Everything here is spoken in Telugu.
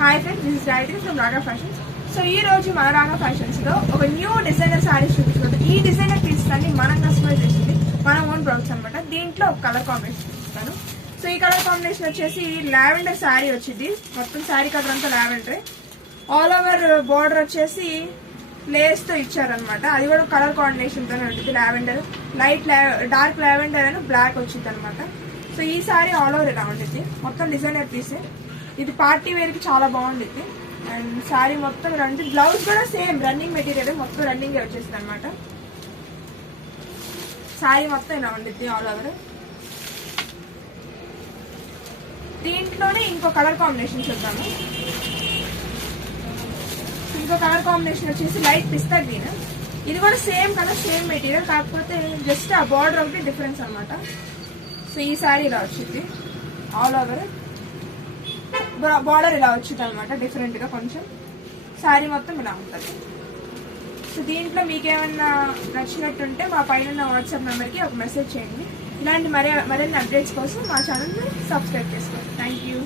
Hi friends, this is Gayatri from రాగా ఫ్యాషన్స్. సో ఈ రోజు మన రాగా ఫ్యాషన్స్ లో ఒక న్యూ డిజైనర్ శారీస్ చూపిస్తుంది. ఈ డిజైనర్ పీసెస్ అన్ని మనం కస్టమైజ్ చేసింది, మన ఓన్ ప్రొడక్ట్స్ అనమాట. దీంట్లో ఒక కలర్ కాంబినేషన్ చూపిస్తాను. సో ఈ కలర్ కాంబినేషన్ వచ్చేసి లావెండర్ శారీ వచ్చింది. మొత్తం శారీ కలర్ అంతా లావెండర్. ఆల్ ఓవర్ బోర్డర్ వచ్చేసి లేస్ తో ఇచ్చారనమాట. అది కూడా కలర్ కాంబినేషన్ తోనే ఉంటుంది. లావెండర్, డార్క్ లావెండర్ అని బ్లాక్ వచ్చింది అనమాట. సో ఈ సారీ ఆల్ ఓవర్ ఇలా ఉంటుంది. మొత్తం డిజైనర్ పీసే. ఇది పార్టీ వేర్ కి చాలా బాగుంటుంది. అండ్ సారీ మొత్తం రన్నింగ్, బ్లౌజ్ కూడా సేమ్ రన్నింగ్ మెటీరియల్, మొత్తం రన్నింగ్ వచ్చేసింది అనమాట. సారీ మొత్తం ఇలా ఉంటుంది ఆల్ ఓవర్. దీంట్లోనే ఇంకో కలర్ కాంబినేషన్ చూద్దాము. ఇంకో కలర్ కాంబినేషన్ వచ్చేసి లైట్ పిస్తా గ్రీన్. ఇది కూడా సేమ్ కలర్, సేమ్ మెటీరియల్, కాకపోతే జస్ట్ ఆ బార్డర్ ఒకటి డిఫరెన్స్ అనమాట. సో ఈ సారీ ఇలా వచ్చింది ఆల్ ఓవర్. బార్డర్ ఇలా వచ్చింది అనమాట, డిఫరెంట్ గా కొంచెం. శారీ మొత్తం ఇలా ఉంటుంది. సో దీంట్లో మీకేమన్నా నచ్చినట్టుంటే మా పైన వాట్సాప్ నెంబర్కి ఒక మెసేజ్ చేయండి. ఇలాంటి మరిన్ని అప్డేట్స్ కోసం మా ఛానల్ని సబ్స్క్రైబ్ చేసుకోండి. Thank you.